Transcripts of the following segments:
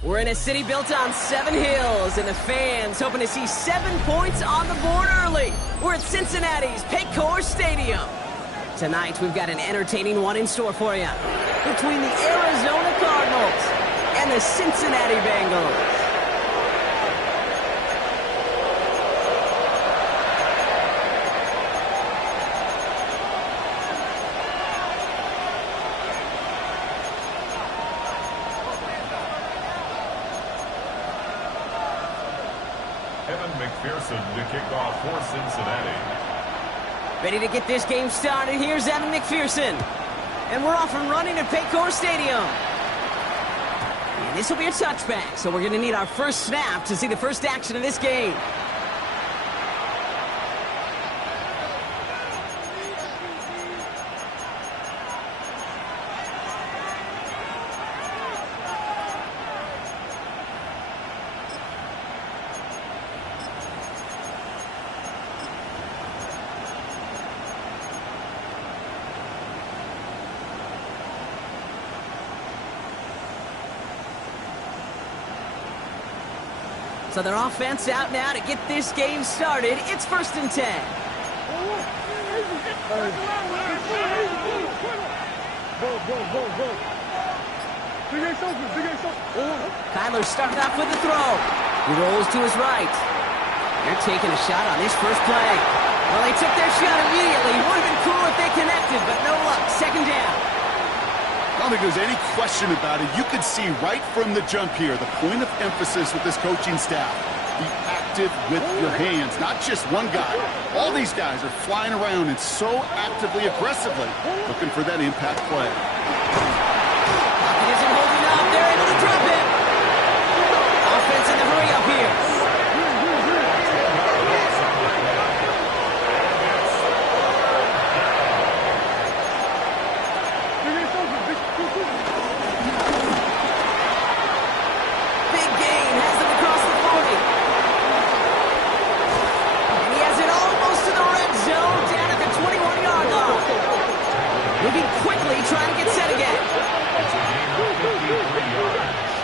We're in a city built on 7 hills, and the fans hoping to see 7 points on the board early. We're at Cincinnati's Paycor Stadium. Tonight, we've got an entertaining one in store for you. Between the Arizona Cardinals and the Cincinnati Bengals. To kick off for Cincinnati. Ready to get this game started. Here's Evan McPherson. And we're off and running at Paycor Stadium. And this will be a touchback, so we're going to need our first snap to see the first action of this game. So their offense out now to get this game started. It's 1st and 10. Kyler started off with a throw. He rolls to his right. They're taking a shot on this first play. Well, they took their shot immediately. Would have been cool if they connected, but no luck. 2nd down. I don't think there's any question about it. You can see right from the jump here, the point of emphasis with this coaching staff. Be active with your hands, not just one guy. All these guys are flying around and so actively, aggressively looking for that impact play. Pocket isn't holding up. They're able to drop it. Offense in the hurry up here. Moving quickly, trying to get set again. It's a gain of 53 yards.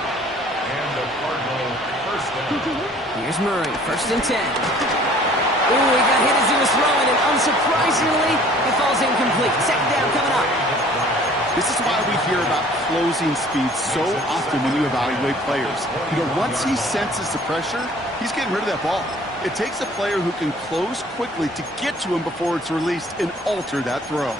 And the Cardinal first down. Here's Murray, 1st and 10. Ooh, he got hit as he was throwing, and unsurprisingly, it falls incomplete. 2nd down coming up. This is why we hear about closing speed so often when you evaluate players. You know, once he senses the pressure, he's getting rid of that ball. It takes a player who can close quickly to get to him before it's released and alter that throw.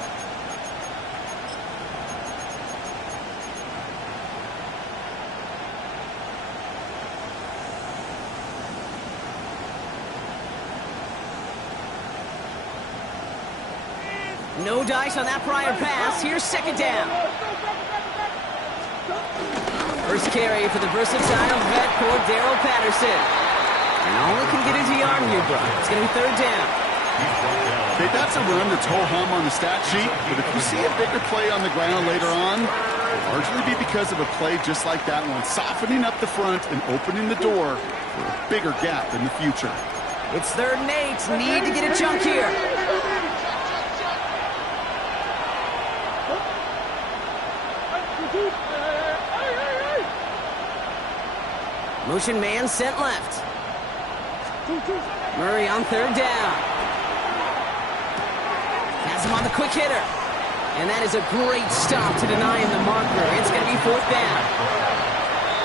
No dice on that prior pass. Here's 2nd down. First carry for the versatile vet, Cordero Patterson. And all he can get is a yard here, bro. It's going to be 3rd down. Okay, that's a run that's ho-hum on the stat sheet, but if you see a bigger play on the ground later on, it'll largely be because of a play just like that one, softening up the front and opening the door for a bigger gap in the future. It's 3rd and 8. Need to get a chunk here. Motion man sent left. Murray on 3rd down. Has him on the quick hitter. And that is a great stop to deny him the marker. It's going to be 4th down.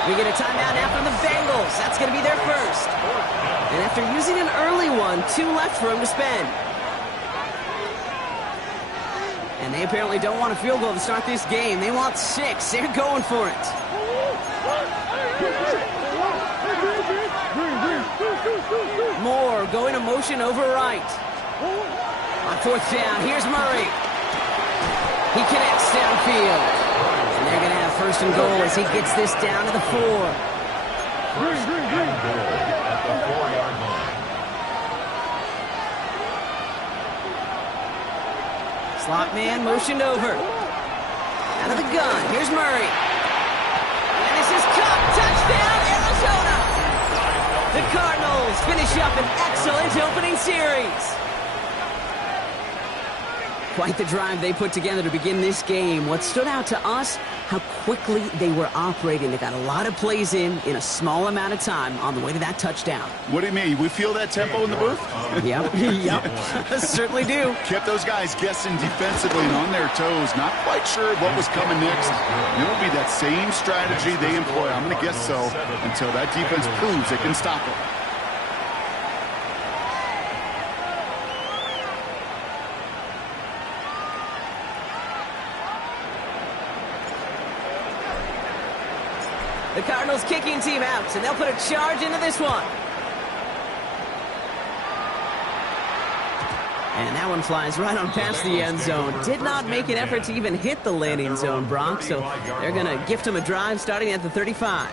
We get a timeout now from the Bengals. That's going to be their first. And after using an early one, 2 left for him to spend. And they apparently don't want a field goal to start this game. They want 6. They're going for it. Moore going to motion over right. On 4th down, here's Murray. He connects downfield. And they're going to have 1st and goal as he gets this down to the 4. First and goal at the 4-yard line. Slot man motioned over. Out of the gun, here's Murray. And this is caught. Touchdown, Arizona! The Cardinals finish up an excellent opening series. Quite the drive they put together to begin this game. What stood out to us, how quickly they were operating. They got a lot of plays in a small amount of time on the way to that touchdown. What do you mean? We feel that tempo in the booth? Yep, certainly do. Kept those guys guessing defensively and on their toes. Not quite sure what was coming next. It will be that same strategy they employ. I'm going to guess so until that defense proves it can stop it. The Cardinals kicking team out, and they'll put a charge into this one. And that one flies right on past the end zone. Did not make an effort to even hit the landing zone, Brock, so they're going to gift him a drive starting at the 35.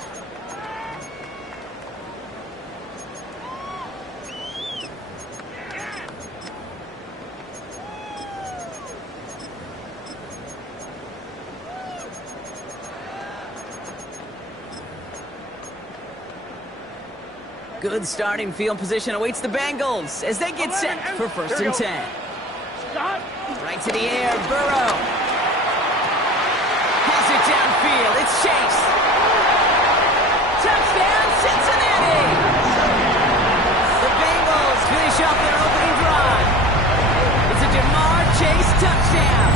Good starting field position awaits the Bengals as they get set for 1st and 10. Right to the air, Burrow. Has it downfield, it's Chase. Touchdown, Cincinnati! The Bengals finish off their opening drive. It's a Jamar Chase touchdown.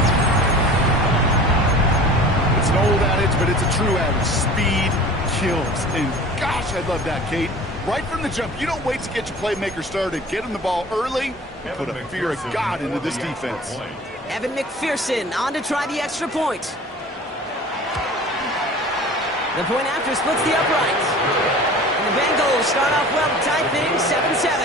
It's an old adage, but it's a true adage. Speed kills. And gosh, I love that, Kate. Right from the jump, you don't wait to get your playmaker started. Get him the ball early and put a fear of God into this defense. Evan McPherson on to try the extra point. The point after splits the uprights. And the Bengals start off well to tie things 7-7.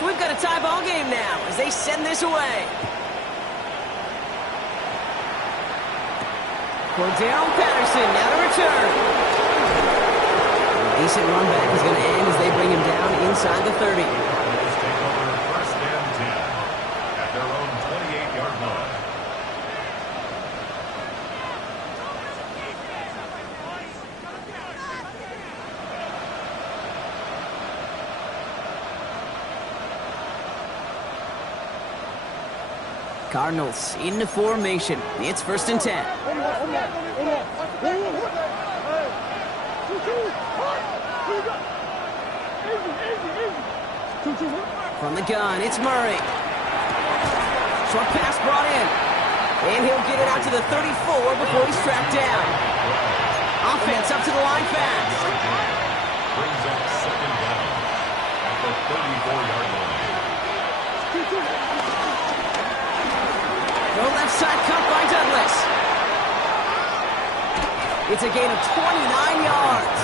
So we've got a tie ball game now as they send this away. Cordell Patterson now to return. A decent run back is going to end as they bring him down inside the 30. Let's take over 1st and 10 at their own 28-yard line. Cardinals into formation. It's 1st and 10. From the gun, it's Murray. Short pass brought in. And he'll get it out to the 34 before he's tracked down. Offense up to the line fast. Brings up 2nd down at the 34-yard line. Go left side cut by Douglas. It's a gain of 29 yards.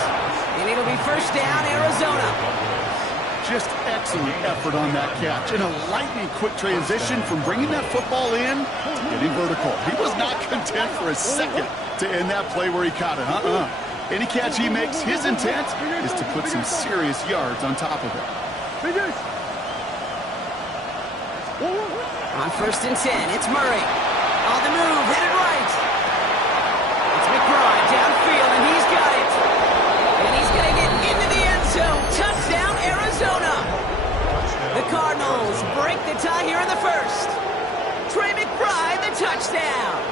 And it'll be 1st down, Arizona. Just excellent effort on that catch. And a lightning quick transition from bringing that football in to getting vertical. He was not content for a second to end that play where he caught it. Any catch he makes, his intent is to put some serious yards on top of it. On 1st and 10, it's Murray. On the move, headed right. It's McBride downfield, and he's got it. And he's going to get into the end zone. Touchdown, Arizona. The Cardinals break the tie here in the 1st. Trey McBride, the touchdown.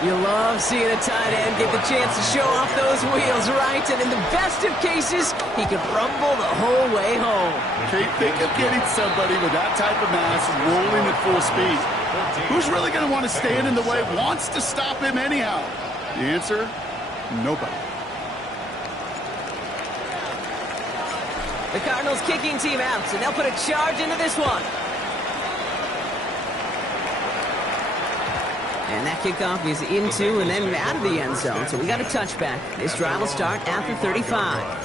You love seeing a tight end get the chance to show off those wheels, right? And in the best of cases, he could rumble the whole way home. Kate, think of getting somebody with that type of mass rolling at full speed. Who's really going to want to stand in the way, wants to stop him anyhow? The answer, nobody. The Cardinals kicking team out, and they'll put a charge into this one. And that kickoff is into and then out of the end zone. So we got a touchback. This drive will start at the 35.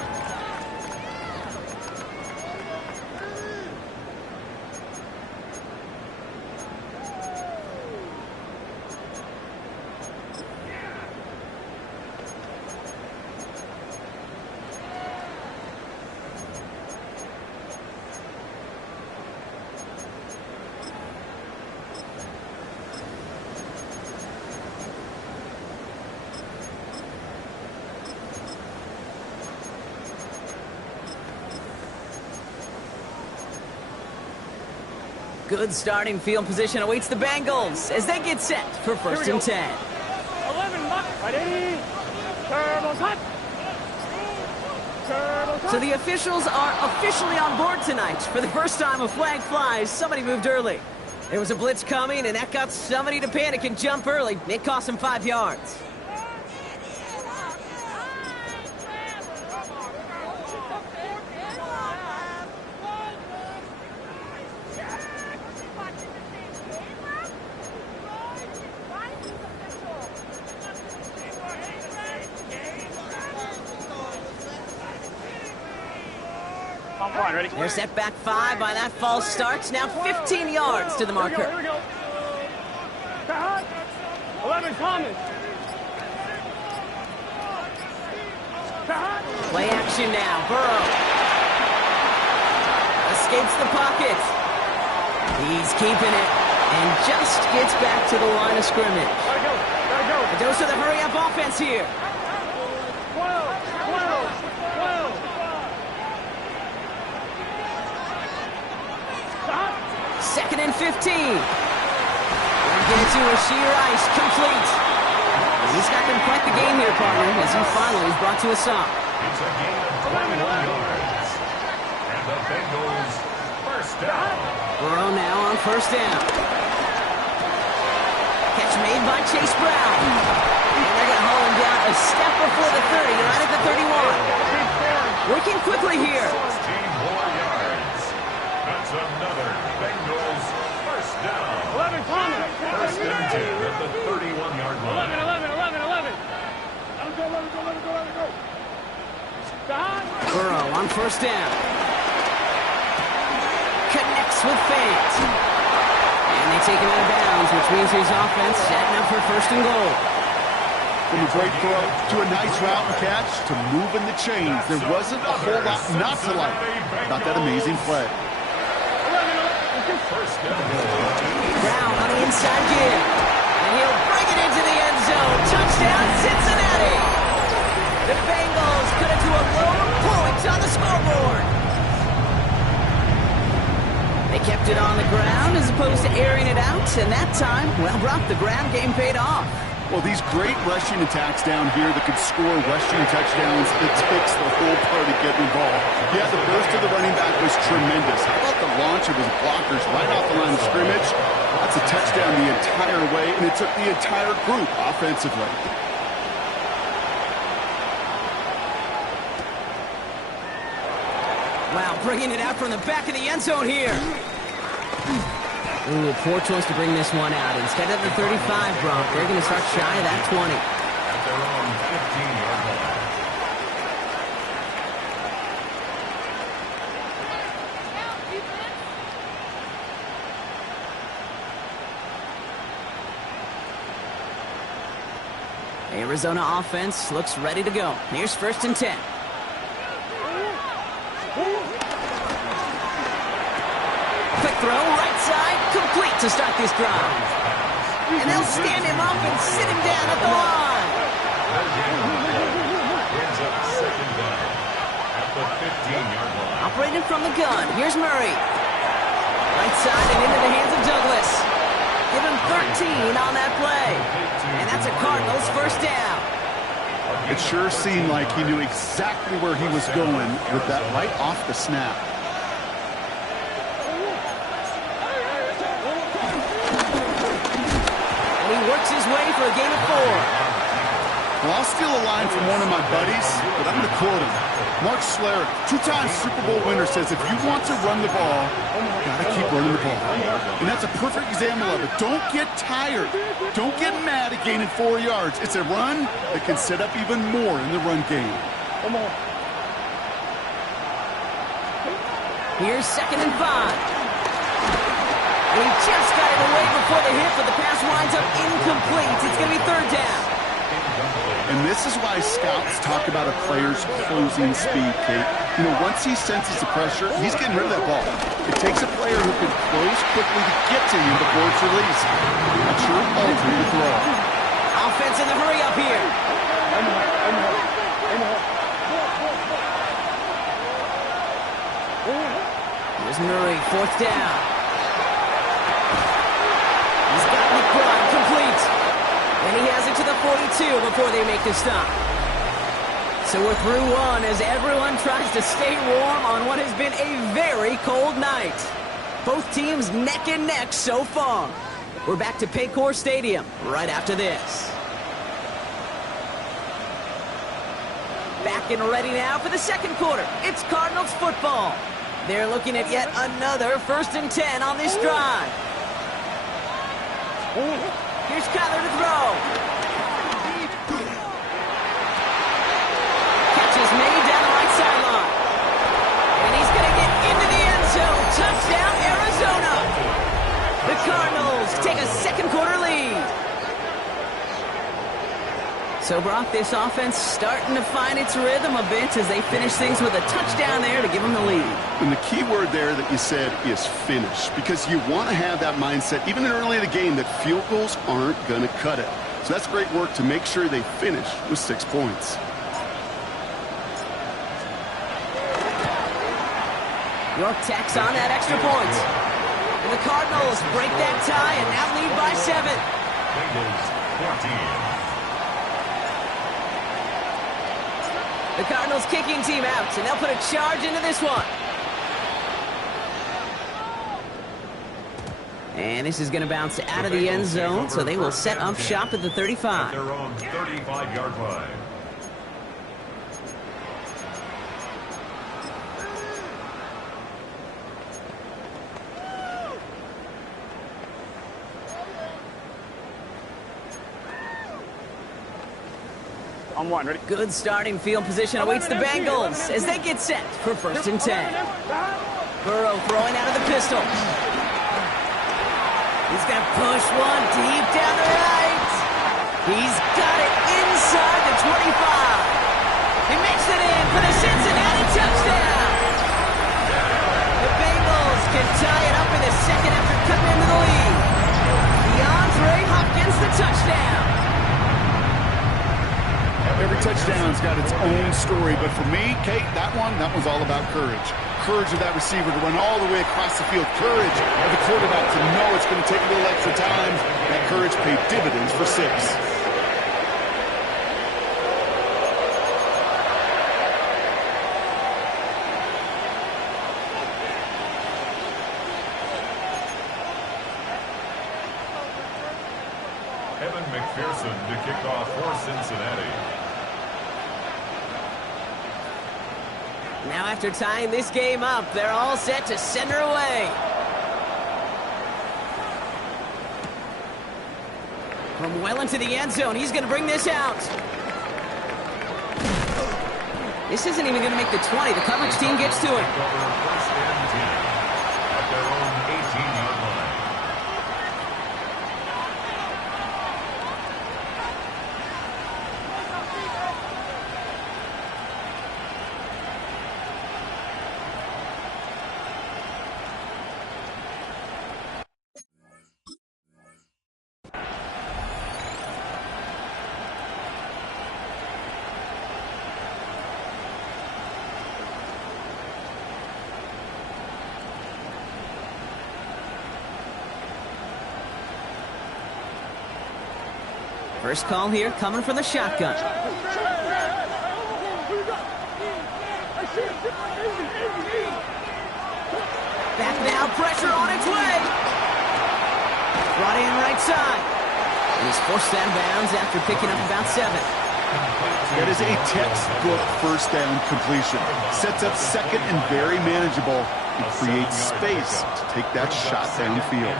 Good starting field position awaits the Bengals as they get set for first and 10. 11, ready, turbo's hot. So the officials are officially on board tonight. For the first time, a flag flies. Somebody moved early. There was a blitz coming, and that got somebody to panic and jump early. It cost them 5 yards. They're set back 5 by that false start. Now 15 yards to the marker. Here we go. 11, Thomas. Play action now. Burrow escapes the pocket. He's keeping it and just gets back to the line of scrimmage. Gotta go. A dose of the hurry-up offense here. 12. Second and 15. We'll get it to Rasheed Rice, complete. He's got them quite the game here, partner, as he finally is brought to a stop. It's a gain of 21 yards. And the Bengals first down. Burrow now on first down. Catch made by Chase Brown. And they're going to haul him down a step before the 30, right at the 31. Working quickly here. 16 more yards. That's another Bengals first down. 11, Thomas. First and 10 at the 31-yard line. 11. Let him go. Burrow on first down. Connects with fans. And they take him out of bounds, which means his offense setting up for first and goal. From a great throw to a nice route and catch to moving the chains. There wasn't a whole lot not to like about that amazing play. First and goal. Brown on the inside give. And he'll bring it into the end zone. Touchdown, Cincinnati. The Bengals cut it to a lone point on the scoreboard. They kept it on the ground as opposed to airing it out. And that time, well, Brock, the ground game paid off. Well, these great rushing attacks down here that could score rushing touchdowns, it takes the whole party getting involved. Yeah, the burst of the running back was tremendous. How about the launch of his blockers right off the line of scrimmage? That's a touchdown the entire way, and it took the entire group offensively. Wow, bringing it out from the back of the end zone here. Ooh, poor choice to bring this one out. Instead of the 35, Brock, they're going to start shy of that 20. At their own 15-yard line. Arizona offense looks ready to go. Here's first and 10. Quick throw, right side, complete to start this drive. And they'll stand him up and sit him down at the line. Brings up second down at the 15-yard line. Operating from the gun, here's Murray. Right side and into the hands of Douglas. Give him 13 on that play. And that's a Cardinals first down. It sure seemed like he knew exactly where he was going with that right off the snap. And he works his way for a gain of 4. Well, I'll steal a line from one of my buddies, but I'm going to quote him. Mark Schlereth, two-time Super Bowl winner, says if you want to run the ball, you got to keep running the ball. And that's a perfect example of it. Don't get tired. Don't get mad at gaining 4 yards. It's a run that can set up even more in the run game. Come on. Here's second and 5. And he just got it away before the hit, but the pass winds up incomplete. It's going to be third down. And this is why scouts talk about a player's closing speed, Kate. You know, once he senses the pressure, he's getting rid of that ball. It takes a player who can close quickly to get to him before it's released. That's your ultimate throw. Offense in the hurry up here. Here's Murray, fourth down. And he has it to the 42 before they make the stop. So we're through one as everyone tries to stay warm on what has been a very cold night. Both teams neck and neck so far. We're back to Paycor Stadium right after this. Back and ready now for the second quarter. It's Cardinals football. They're looking at yet another 1st and 10 on this drive. Here's Kyler to throw. Catches made down the right sideline. And he's going to get into the end zone. Touchdown, Arizona. The Cardinals take a second quarter lead. So, Brock, this offense starting to find its rhythm a bit as they finish things with a touchdown there to give them the lead. And the key word there that you said is finish, because you want to have that mindset, even early in the game, that field goals aren't going to cut it. So that's great work to make sure they finish with 6 points. York tacks on that extra point. And the Cardinals break that tie and now lead by 7. Bengals 14. The Cardinals kicking team out, and they'll put a charge into this one. And this is going to bounce out of the end zone, so they will set up shop at the 35. At their own 35-yard line. I'm one, ready? Good starting field position awaits the Bengals as they get set for 1st and 10. Burrow throwing out of the pistol. He's going to push one deep down the right. He's got it inside the 25. He makes it in for the Cincinnati touchdown. The Bengals can tie it up in the second after cutting into the lead. DeAndre Hopkins the touchdown. Every touchdown's got its own story, but for me, Kate, that one's all about courage. Courage of that receiver to run all the way across the field. Courage of the quarterback to know it's going to take a little extra time. That courage paid dividends for 6. Evan McPherson to kick off for Cincinnati. Now after tying this game up, they're all set to send her away. From well into the end zone, he's going to bring this out. This isn't even going to make the 20. The coverage team gets to him. 1st and 10 at their own 18-yard line. First call here coming from the shotgun. Back now, pressure on its way. Brought in right side. And he's forced out of bounds after picking up about 7. That is a textbook 1st down completion. Sets up 2nd and very manageable. It creates space to take that shot downfield.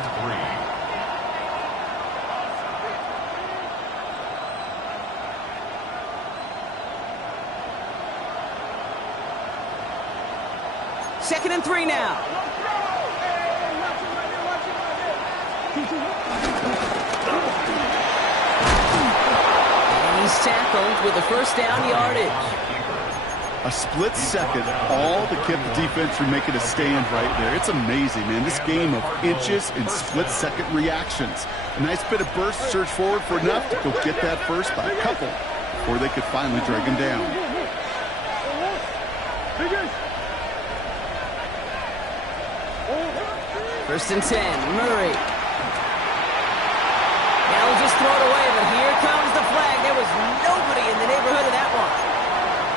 2nd and 3 now. And he's tackled with a 1st down yardage. A split second, all to keep the defense from making a stand right there. It's amazing, man. This game of inches and split-second reactions. A nice bit of burst, surge forward for enough to go get that first by a couple before they could finally drag him down. 1st and 10, Murray. Now he'll just throw it away, but here comes there was nobody in the neighborhood of that one.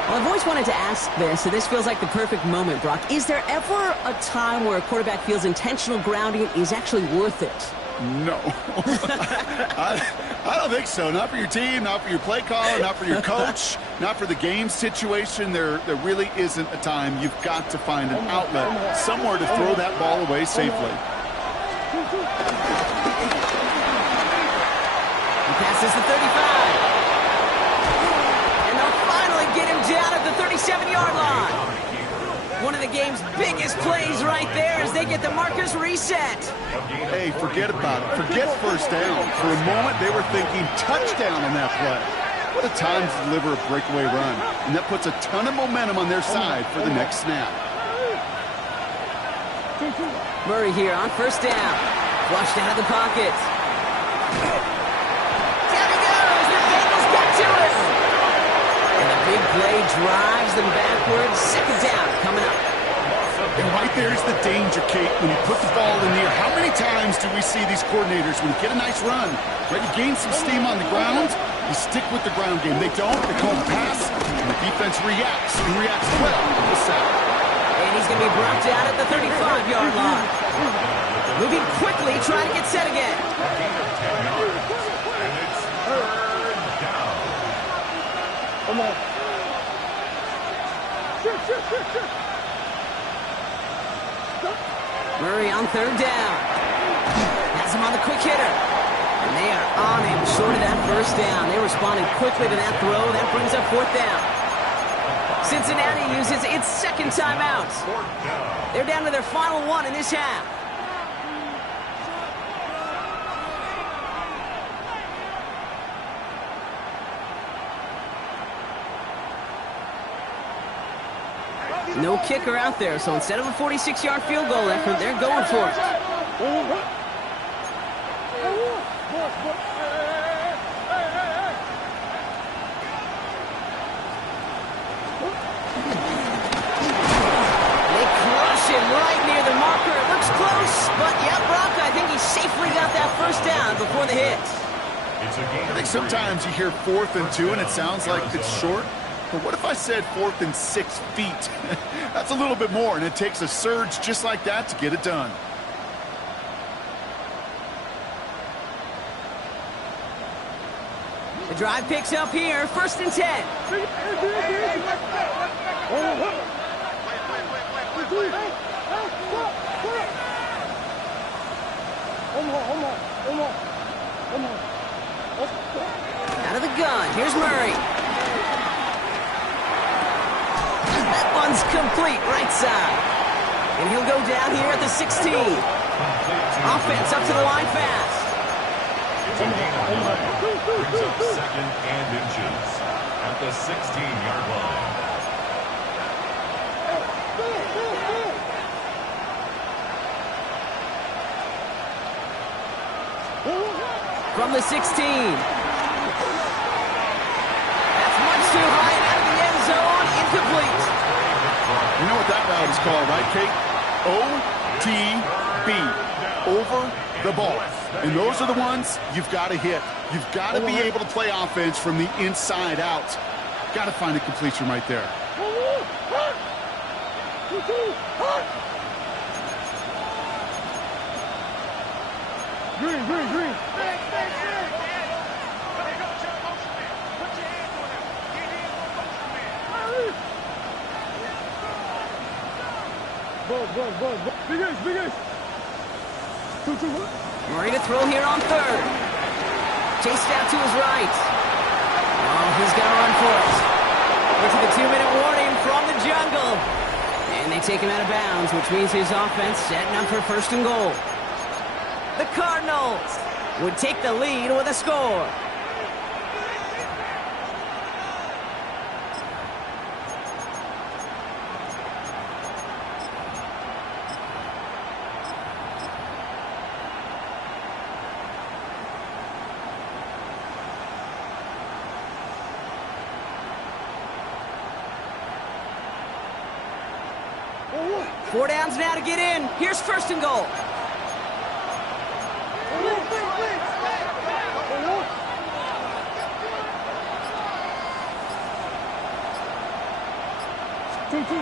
Well, I've always wanted to ask this, and this feels like the perfect moment, Brock. Is there ever a time where a quarterback feels intentional grounding is actually worth it? No. I don't think so. Not for your team, not for your play caller, not for your coach, not for the game situation. There really isn't a time. You've got to find an outlet, somewhere to throw that ball away safely. He passes the 35. And they'll finally get him down at the 37-yard line. One of the game's biggest plays right there as they get the markers reset. Hey, forget about it. Forget first down. For a moment, they were thinking touchdown on that play. What a time to deliver a breakaway run. And that puts a ton of momentum on their side for the next snap. Murray here on first down. Flushed out of the pocket. Down he goes. The Bengals get to it. And a big play drives them backwards. Second down coming up. And right there's the danger, Kate, when you put the ball in the air. How many times do we see these coordinators, when you get a nice run, right, you gain some steam on the ground, you stick with the ground game. They don't. They call the pass, and the defense reacts, and reacts well to the sack. And he's going to be brought down at the 35-yard line. Moving quickly, trying to get set again. And it's third down. Come on. Murray on third down. Has him on the quick hitter. And they are on him short of that first down. They responded quickly to that throw. That brings up fourth down. Cincinnati uses its second timeout. They're down to their final one in this half. No kicker out there, so instead of a 46-yard field goal effort, they're going for it. They crush him right near the marker. It looks close, but yeah, Brock, I think he safely got that first down before the hit. I think sometimes you hear 4th and 2, and it sounds like it's short. But what if I said 4th and 6 feet? That's a little bit more, and it takes a surge just like that to get it done. The drive picks up here, 1st and 10. Out of the gun, here's Murray. That one's complete, right side. And he'll go down here at the 16. Offense up to the line fast. It's a gain of 9. Brings up 2nd and inches at the 16-yard line. From the 16. That's much too high and out of the end zone. Incomplete. You know what that route is called, right, Kate? OTB. Over the ball. And those are the ones you've got to hit. You've got to be able to play offense from the inside out. Got to find a completion right there. Green. Big Ace. Murray to throw here on 3rd. Chased out to his right. Oh, he's going to run for it. We're to the 2-minute warning from the jungle. And they take him out of bounds, which means his offense setting up for 1st and goal. The Cardinals would take the lead with a score. Four downs now to get in. Here's 1st and goal. He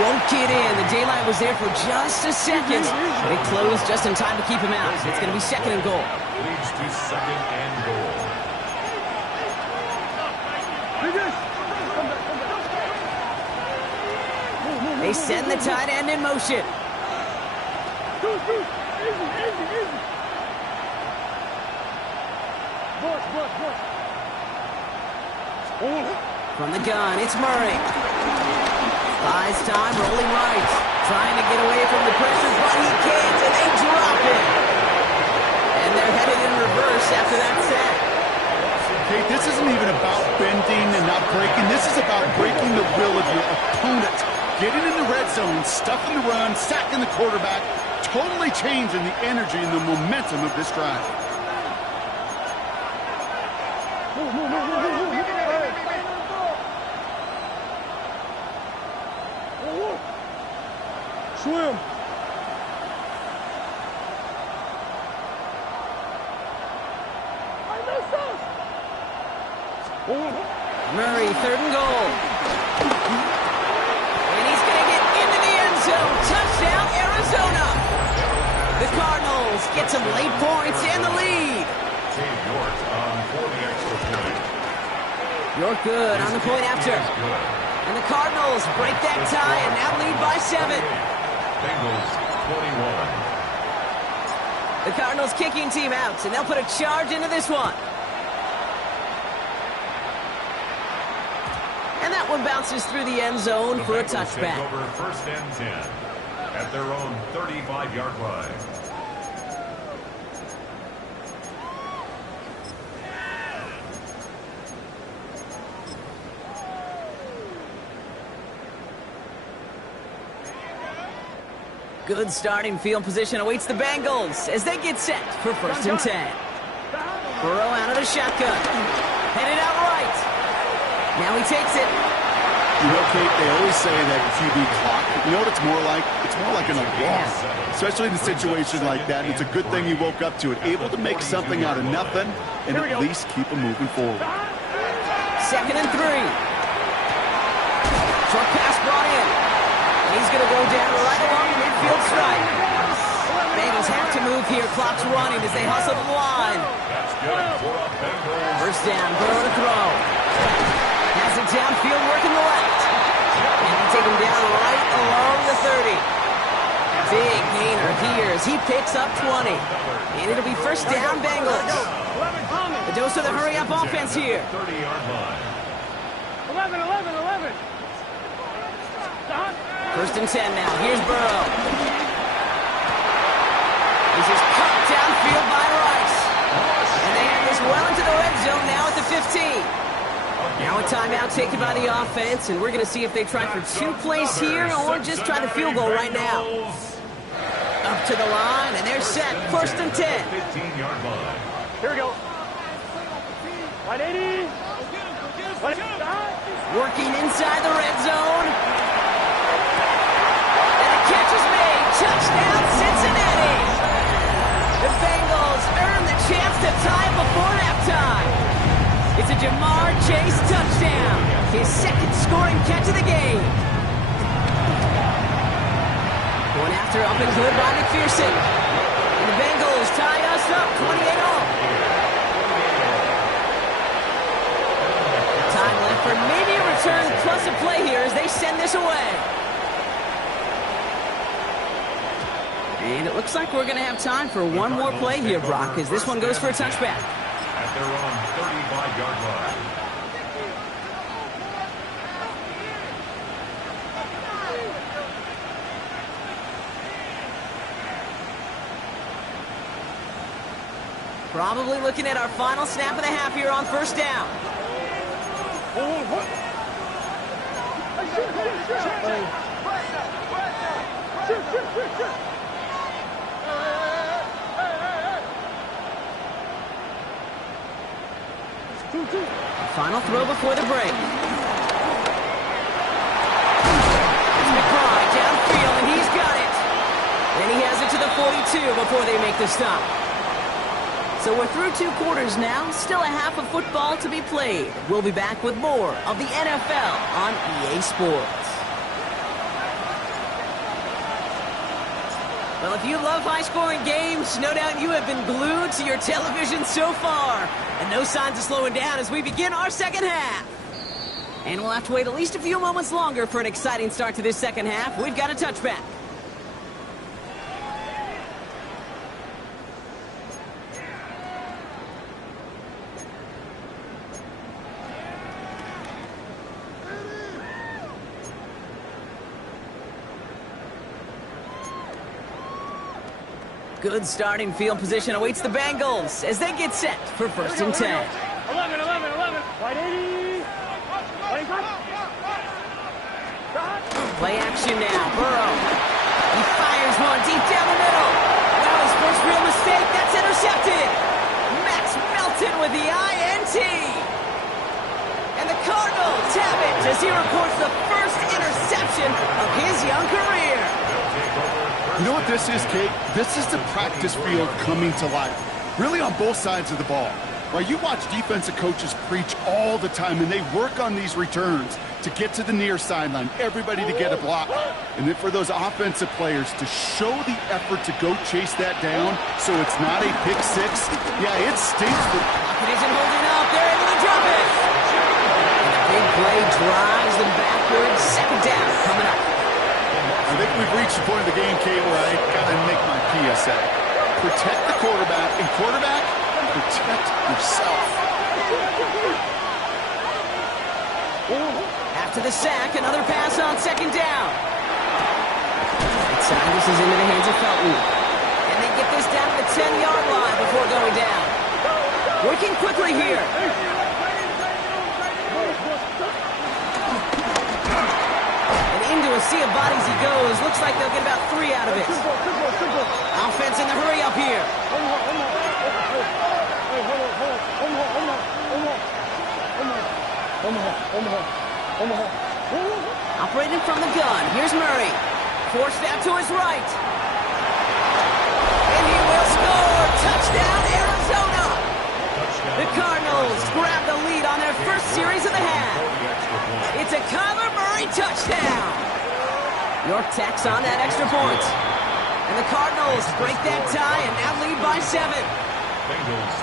won't get in. The daylight was there for just a second. But it closed just in time to keep him out. It's going to be second and goal. Leads to second and goal. They send the tight end in motion. From the gun, it's Murray. Buys time, rolling right. Trying to get away from the pressure, but he can't, and they drop it. And they're headed in reverse after that sack. Okay, this isn't even about bending and not breaking. This is about breaking the will of your opponent. Getting in the red zone, stuffing the run, sacking the quarterback, totally changing the energy and the momentum of this drive. Swim. Murray, third and goal. And he's going to get into the end zone. Touchdown, Arizona. The Cardinals get some late points and the lead. Dave York for the extra point. You're good on the point after. And the Cardinals break that tie and now lead by 7. Bengals 21. The Cardinals kicking team out, and they'll put a charge into this one. And that one bounces through the end zone for a touchback. Over first and 10 at their own 35-yard line. Good starting field position awaits the Bengals as they get set for first and 10. Burrow out of the shotgun. Headed out right. Now he takes it. You know, Kate, they always say that QB clock, you know what it's more like? It's more like an alarm, especially in a situation like that. And it's a good thing you woke up to it, able to make something out of nothing and at least keep them moving forward. Second and 3. Short pass brought in. He's going to go down right along the midfield stripe. Bengals have to move here. Clock's running as they hustle the line. That's good for a Bengals. First down, Burrow to throw. Has it downfield, working the left. And they take him down right along the 30. Big gainer here as he picks up 20. And it'll be first down, Bengals. The dose of the hurry-up offense here. 30-yard line. 11. First and 10 now. Here's Burrow. This is cut downfield by Rice. And they have this well into the red zone now at the 15. Now a timeout taken by the offense, and we're going to see if they try for 2 plays here or just try the field goal right now. Up to the line, and they're set. First and 10. 15-yard line. Here we go. 180. Working inside the red zone. Catch is made. Touchdown, Cincinnati. The Bengals earn the chance to tie before halftime. It's a Jamar Chase touchdown. His second scoring catch of the game. Going after up and good by McPherson. And the Bengals tie us up 28-all. Time left for maybe a return plus a play here as they send this away. And it looks like we're going to have time for one more play here, Brock, as this one goes for a touchback. At their own 35-yard line. Probably looking at our final snap of the half here on first down. Final throw before the break. It's McBride downfield, and he's got it. Then he has it to the 42 before they make the stop. So we're through 2 quarters now, still a half of football to be played. We'll be back with more of the NFL on EA Sports. Well, if you love high-scoring games, no doubt you have been glued to your television so far. And no signs of slowing down as we begin our second half. And we'll have to wait at least a few moments longer for an exciting start to this second half. We've got a touchback. Good starting field position awaits the Bengals as they get set for 1st and 10. 11, 11. Wide 80. Play action now. Burrow. He fires one deep down the middle. Now his first real mistake. That's intercepted. Max Melton with the INT. And the Cardinals have it as he records the first interception of his young career. You know what this is, Kate? This is the practice field coming to life, really on both sides of the ball. Right? You watch defensive coaches preach all the time, and they work on these returns to get to the near sideline, everybody to get a block. And then for those offensive players to show the effort to go chase that down so it's not a pick six. Yeah, it stinks. Pocket isn't holding up. They're able to drop it. And the big play drives them backwards. Second down coming up. I think we've reached the point of the game, Kate, where I got to make my PSA. Protect the quarterback, and quarterback, protect yourself. After the sack, another pass on 2nd down. Inside, this is into the hands of Felton. And they get this down to the 10-yard line before going down. Working quickly here. Into a sea of bodies he goes. Looks like they'll get about 3 out of it. Offense in the hurry up here. Operating from the gun. Here's Murray. Forced out to his right. And he will score. Touchdown, Arizona. The Cardinals grab the lead on their first series of the half. It's a Kyler Murray touchdown. York tacks on that extra point. And the Cardinals break that tie and now lead by 7. Bengals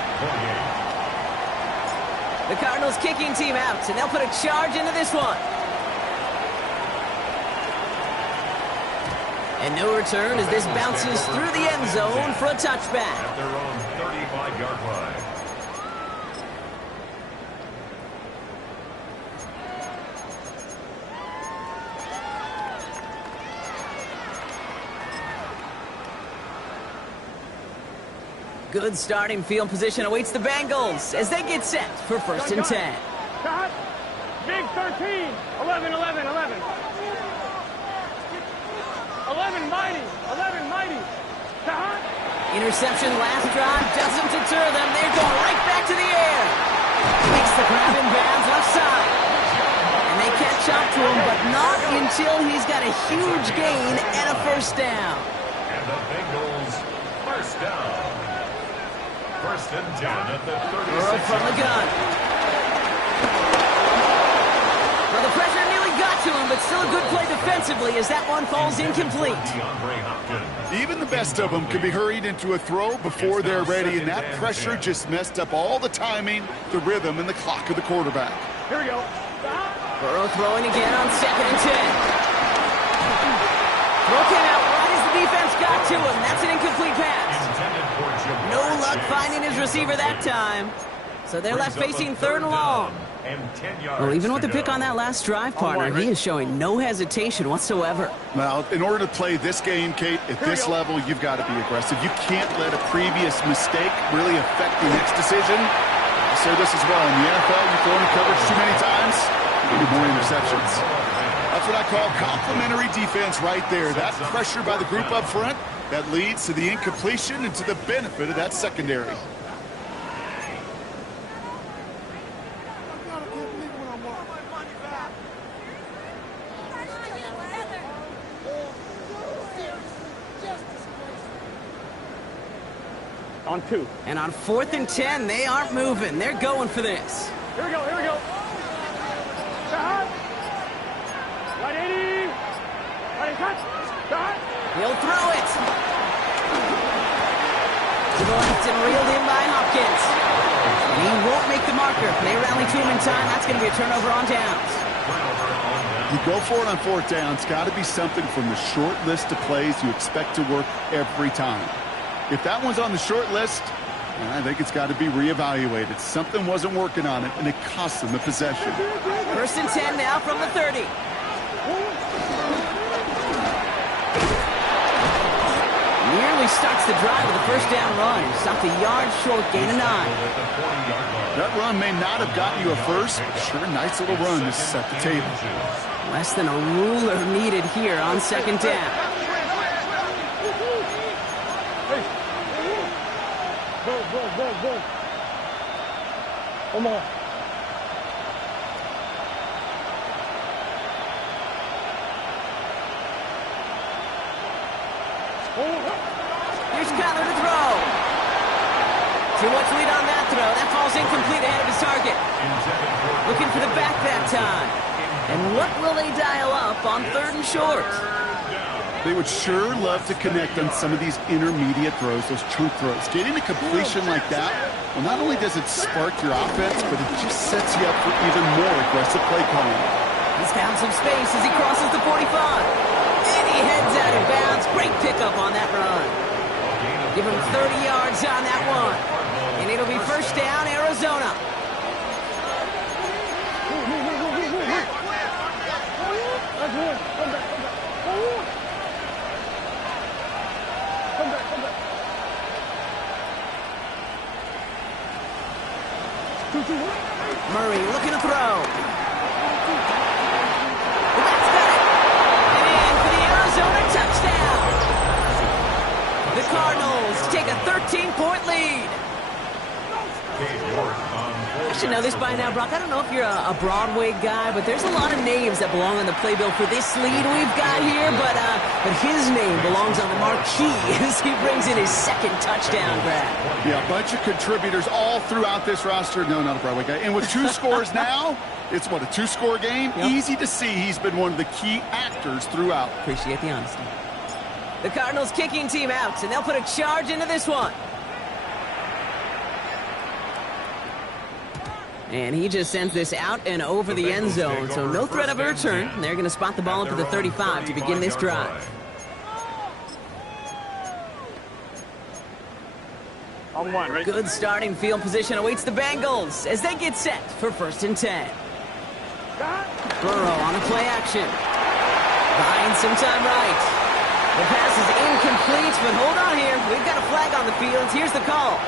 48. The Cardinals kicking team out, and they'll put a charge into this one. And no return as this bounces through the end zone for a touchback. At their own 35-yard line. Good starting field position awaits the Bengals as they get set for 1st and 10. Shot. Big 13. 11, 11, 11. 11 mighty. 11 mighty. Shot. Interception last drive doesn't deter them. They're going right back to the air. Makes the grab in bounds left side. And they catch up to him, but not until he's got a huge gain and a 1st down. And the Bengals 1st down. 1st and 10 at the 36. From the gun. Well, the pressure nearly got to him, but still a good play defensively as that one falls incomplete. Even the best of them can be hurried into a throw before they're ready, and that pressure just messed up all the timing, the rhythm, and the clock of the quarterback. Here we go. Burrow throwing again on 2nd and 10. Throw came out right as the defense got to him. That's an incomplete pass. No luck finding his receiver that time. So they're left facing 3rd and long. Well, even with the pick on that last drive, partner, he is showing no hesitation whatsoever. Well, in order to play this game, Kate, at this level, you've got to be aggressive. You can't let a previous mistake really affect the next decision. I say this as well. In the NFL, you throw in coverage too many times, you get more interceptions. That's what I call complimentary defense right there. That pressure by the group up front, that leads to the incompletion and to the benefit of that secondary. On 2. And on 4th and 10, they aren't moving. They're going for this. Here we go, here we go. Stop. Right 80. Right cut. Stop. He'll throw it. To the left and reeled in by Hopkins. And he won't make the marker. They rally to him in time. That's going to be a turnover on downs. You go for it on 4th down. It's got to be something from the short list of plays you expect to work every time. If that one's on the short list, I think it's got to be reevaluated. Something wasn't working on it, and it cost them the possession. 1st and 10 now from the 30. Nearly starts the drive with a 1st down run. Stopped a yard short, gain of 9. That run may not have gotten you a first, but sure, nice little run to set the table. Less than a ruler needed here on 2nd down. Go. Come on. Here's Kyler to throw. Too much lead on that throw. That falls incomplete ahead of his target. Looking for the back that time. And what will they dial up on 3rd and short? They would sure love to connect on some of these intermediate throws, those chunk throws. Getting a completion like that, well, not only does it spark your offense, but it just sets you up for even more aggressive play calling. He's found some space as he crosses the 45. And he heads out of bounds. Great pickup on that run. Give him 30 yards on that one. And it'll be 1st down, Arizona. Murray looking to throw. That's got it. And for the Arizona touchdown. The Cardinals take a 13-point lead. I should know this by now, Brock. I don't know if you're a Broadway guy, but there's a lot of names that belong on the playbill for this lead we've got here, but his name belongs on the marquee as he brings in his 2nd touchdown grab. Yeah, a bunch of contributors all throughout this roster. No, not a Broadway guy. And with 2 scores now, it's what, a 2-score game? Yep. Easy to see he's been one of the key actors throughout. Appreciate the honesty. The Cardinals kicking team out, and they'll put a charge into this one. And he just sends this out and over the end zone, so no threat of a return. They're going to spot the ball up to the 35 to begin this drive. On 1, right? Good starting field position awaits the Bengals as they get set for 1st and 10. Burrow on a play action. Buying some time right. The pass is incomplete, but hold on here. We've got a flag on the field. Here's the call.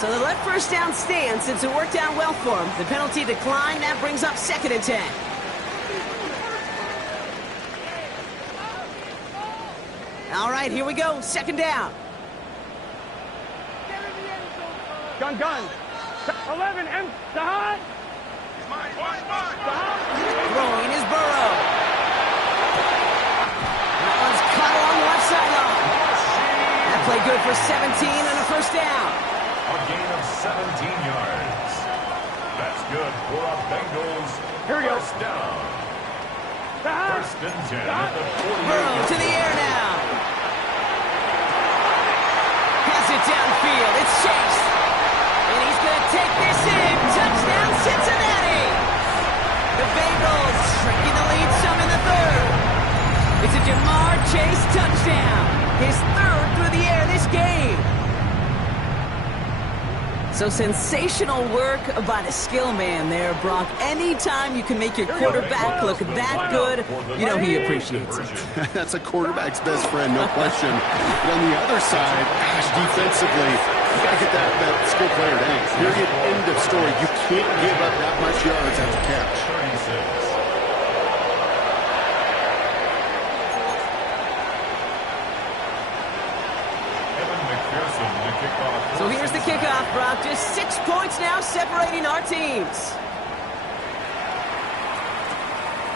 So they let 1st down stand since it worked out well for him. The penalty declined. That brings up 2nd and 10. All right, here we go. 2nd down. Gun. 11, M. Sahad. Throwing is Burrow. That one's caught along the left sideline. That play good for 17 and a 1st down. A gain of 17 yards. That's good for a Bengals Here we go. 1st down. 1st and 10 at the 48. Burrow to the air now. Has it downfield. It's Chase. And he's going to take this in. Touchdown, Cincinnati. The Bengals shrinking the lead some in the 3rd. It's a Jamar Chase touchdown. His 3rd through the air this game. So sensational work by the skill man there, Brock. Anytime you can make your quarterback look that good, you know he appreciates it. That's a quarterback's best friend, no question. But on the other side, gosh, defensively, you got to get that skill player down. Period, end of story. You can't give up that much yards after catch. 36. So here's the kickoff, Brock. Just 6 points now separating our teams.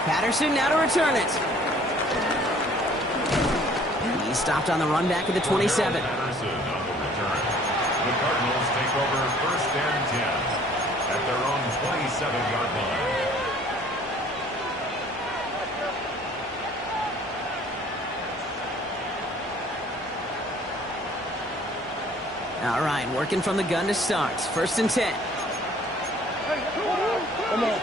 Patterson now to return it. stopped on the run back at the 27. Patterson on the return. The Cardinals take over 1st and 10 at their own 27-yard line. All right, working from the gun to start. 1st and 10. Come on.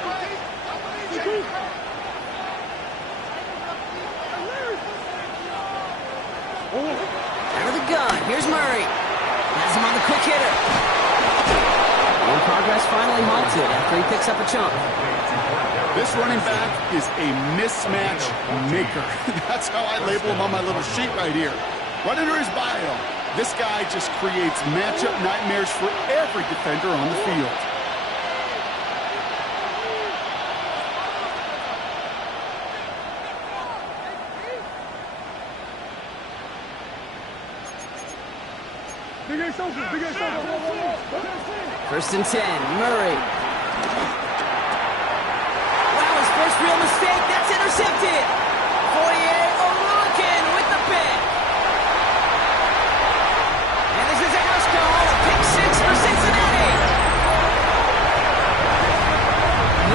Out of the gun. Here's Murray. Has him on the quick hitter. And progress finally halted after he picks up a chunk. This running back is a mismatch maker. That's how I label him on my little sheet right here. Right under his bio, this guy just creates matchup nightmares for every defender on the field. First and 10, Murray. Wow, his first real mistake. That's intercepted. Fourier O'Rourke with the pick. And this is a house call. A pick 6 for Cincinnati.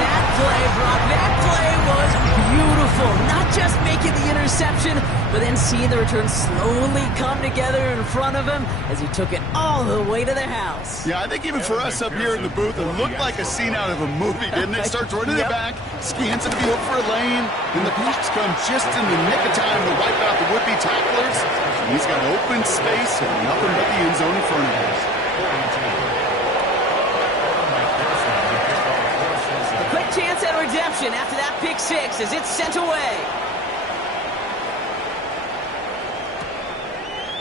That play, Brock, that play was beautiful. Not just making the interception, but then seeing the return slowly come together in front of him as he took it all the way to the house. Yeah, I think even for us up here in the booth, it looked like a scene out of a movie, didn't it? Starts running it back, scans the field for a lane, and the Bucs come just in the nick of time to wipe out the would-be tacklers. And he's got open space and nothing but the end zone in front of him. A quick chance at redemption after that pick 6 as it's sent away.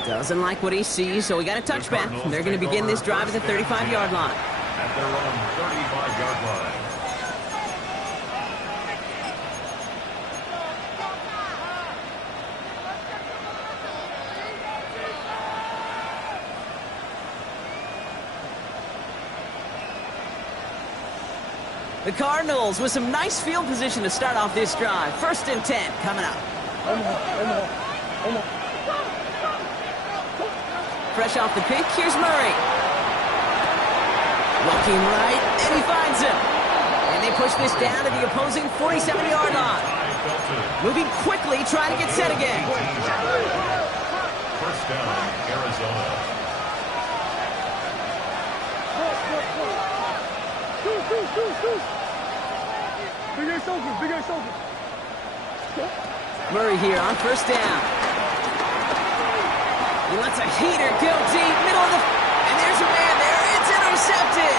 Doesn't like what he sees, so we got a touchback. They're going to begin this drive at the 35-yard line. At their own 35-yard line. The Cardinals with some nice field position to start off this drive. 1st and 10 coming up. Fresh off the pick, here's Murray. Looking right, and he finds him. And they push this down to the opposing 47-yard line. Moving quickly, trying to get set again. 1st down, Arizona. Murray here on 1st down. He lets a heater go deep, middle of the... And there's a man there. It's intercepted.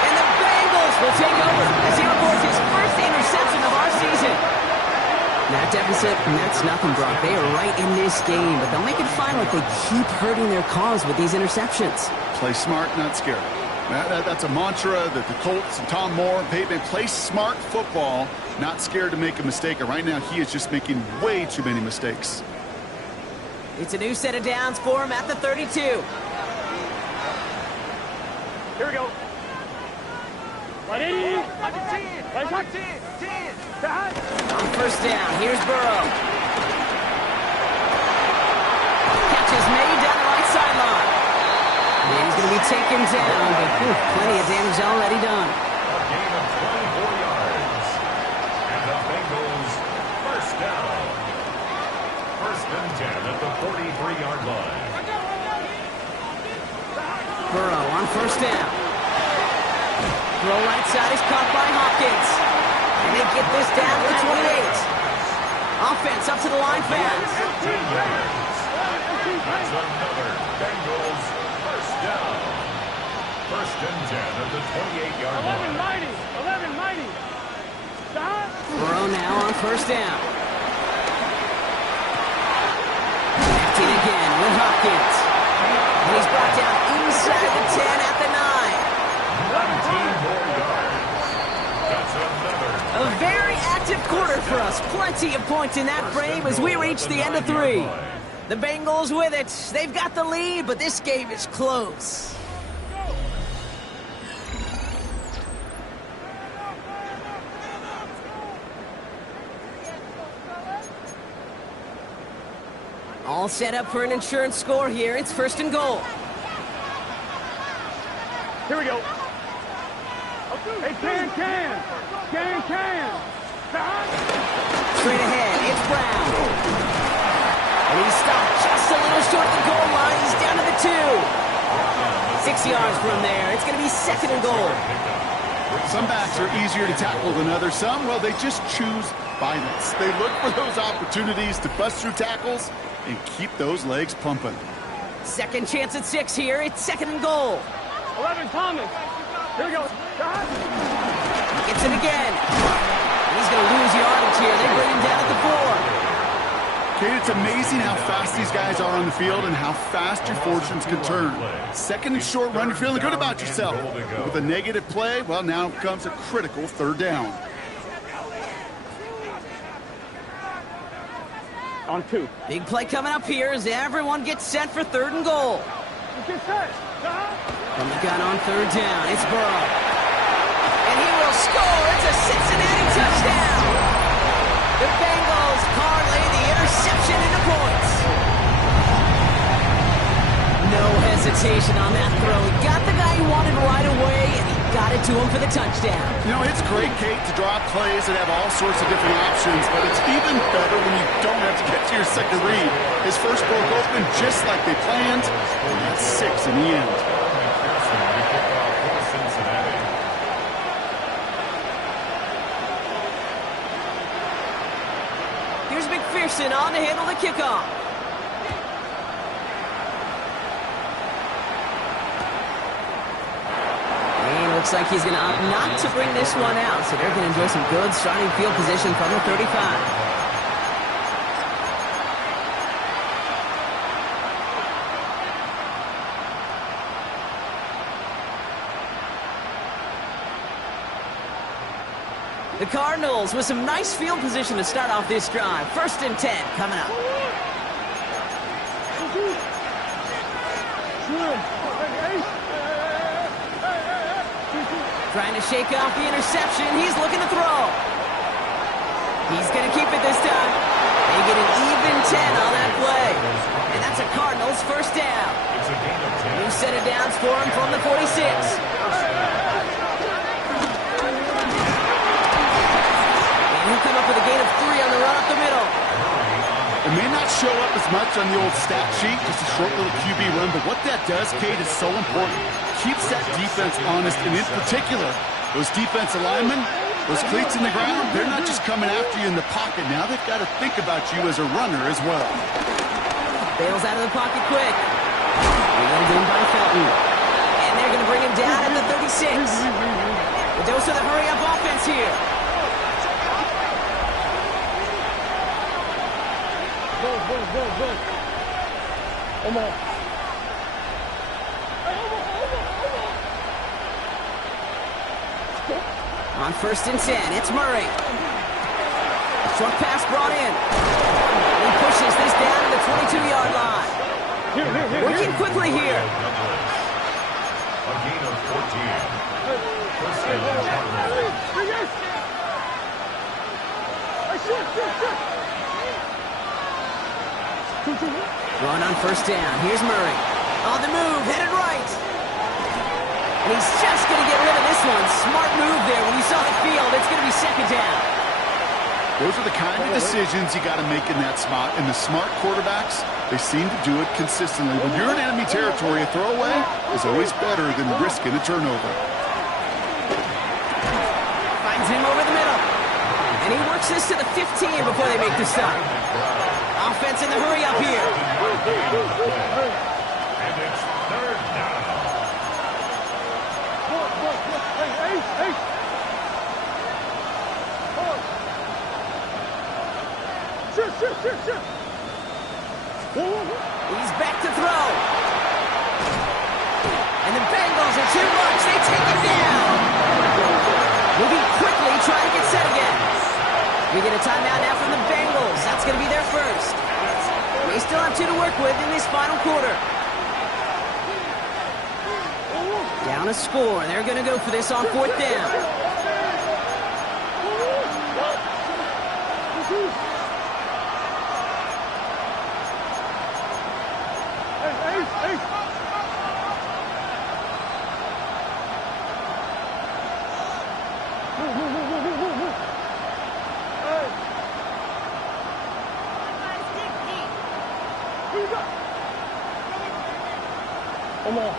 And the Bengals will take over as he records his first interception of our season. That deficit, and that's nothing, Brock. They are right in this game, but they'll make it final if they keep hurting their cause with these interceptions. Play smart, not scared. That's a mantra that the Colts and Tom Moore and Peyton play smart football, not scared to make a mistake. And right now, he is just making way too many mistakes. It's a new set of downs for him at the 32. Here we go. Right in. Right 10. On 1st down, here's Burrow. Catch is made down the right sideline. And he's going to be taken down, but plenty of damage already done. A gain of 24 yards. And the Bengals 1st down. 1st and 10 at the 43-yard line. Burrow on 1st down. Throw right side is caught by Hopkins. And they get this down to the 28. Offense up to the line fast. 15 yards. That's another Bengals 1st down. 1st and 10 at the 28-yard line. 11-90. Burrow now on 1st down. Acting again with Hopkins. And he's brought down inside the 10 at the 9. 19 more yards. That's another. A very active quarter for us. Plenty of points in that frame as we reach the end of 3. The Bengals with it. They've got the lead, but this game is close. All set up for an insurance score here. It's 1st and goal. Here we go. Hey, can. Straight ahead, it's Brown. And he's stopped just a little short of the goal line. He's down to the 2. 6 yards from there. It's going to be 2nd and goal. Some backs are easier to tackle than others. Some, well, they just choose violence. They look for those opportunities to bust through tackles and keep those legs pumping. Second chance at 6 here. It's 2nd and goal. 11, Thomas. Here we go. Gets it again. He's going to lose yardage here. They bring him down at the 4. Kate, it's amazing how fast these guys are on the field and how fast your fortunes can turn. 2nd and short run, you're feeling good about yourself. With a negative play, well, now comes a critical 3rd down. On 2. Big play coming up here as everyone gets set for 3rd and goal. Get set. From the gun on 3rd down, it's Burrow. And he will score. It's a Cincinnati touchdown. The Bengals parlay the interception into points. No hesitation on that throw. He got the guy he wanted right away, and he got it to him for the touchdown. You know, it's great, Kate, to draw up plays that have all sorts of different options, but it's even better when you don't have to get to your second read. His first broke open just like they planned, and that's 6 in the end. Here's McPherson on to handle the kickoff. And looks like he's going to opt not to bring this one out, so they're going to enjoy some good starting field position from the 35. The Cardinals with some nice field position to start off this drive. 1st and 10 coming up. Trying to shake off the interception. He's looking to throw. He's going to keep it this time. They get an even 10 on that play. And that's a Cardinals 1st down. New set of downs for him from the 46. He'll come up with a gain of 3 on the run up the middle. It may not show up as much on the old stat sheet, just a short little QB run, but what that does, Kate, is so important. Keeps that defense honest, and in particular, those defensive linemen, those cleats in the ground, they're not just coming after you in the pocket. Now they've got to think about you as a runner as well. Bails out of the pocket quick. Reeled in by Felton. And they're going to bring him down at the 36. The dose of the hurry-up offense here. Go. Omar. On 1st and 10, it's Murray. Short pass brought in. He pushes this down to the 22-yard line. Working quickly here. A gain of 14. 1st and 10. Run on 1st down. Here's Murray. On the move, headed right. And he's just going to get rid of this one. Smart move there. When you saw the field, it's going to be 2nd down. Those are the kind of decisions you got to make in that spot. And the smart quarterbacks, they seem to do it consistently. When you're in enemy territory, a throwaway is always better than risking a turnover. Finds him over the middle. And he works this to the 15 before they make the stop. Offense in the hurry up here. And it's 3rd down. He's back to throw. And the Bengals are too much. They take him down. Moving quickly, trying to get set again. We get a timeout now from the Bengals. That's going to be their first. They still have 2 to work with in this final quarter. Down a score. They're going to go for this on 4th down. One more.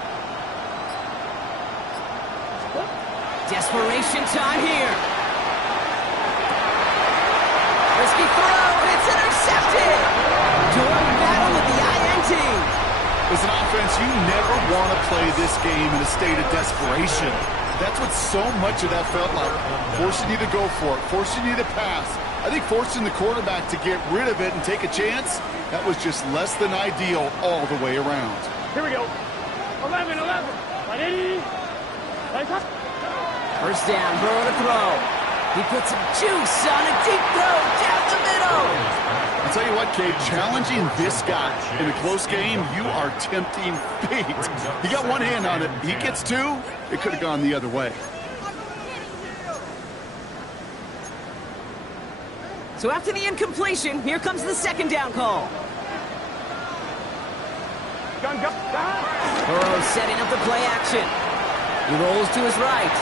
Desperation time here. Risky throw, it's intercepted. Jordan battle with the INT. As an offense, you never want to play this game in a state of desperation. That's what so much of that felt like. Forcing you to go for it, forcing you to pass. I think forcing the quarterback to get rid of it and take a chance, that was just less than ideal all the way around. Here we go. 11. Right, 80. Right, cut. First down, Burrow to throw. He puts some juice on a deep throw down the middle. I'll tell you what, Cade, challenging this guy in a close game, you are tempting fate. He got one hand on it. He gets two. It could have gone the other way. So after the incompletion, here comes the second down call. Gun. Burrow setting up the play action. He rolls to his right.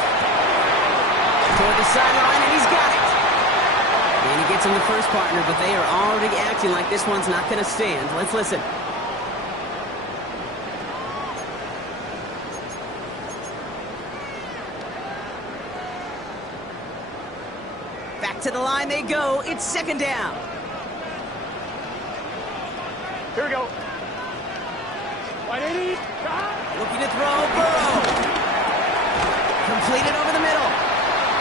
Toward the sideline, and he's got it. And he gets him the first partner, but they are already acting like this one's not going to stand. Let's listen. Back to the line they go. It's second down. Here we go. Right, 80. Looking to throw, Burrow. Completed over the middle.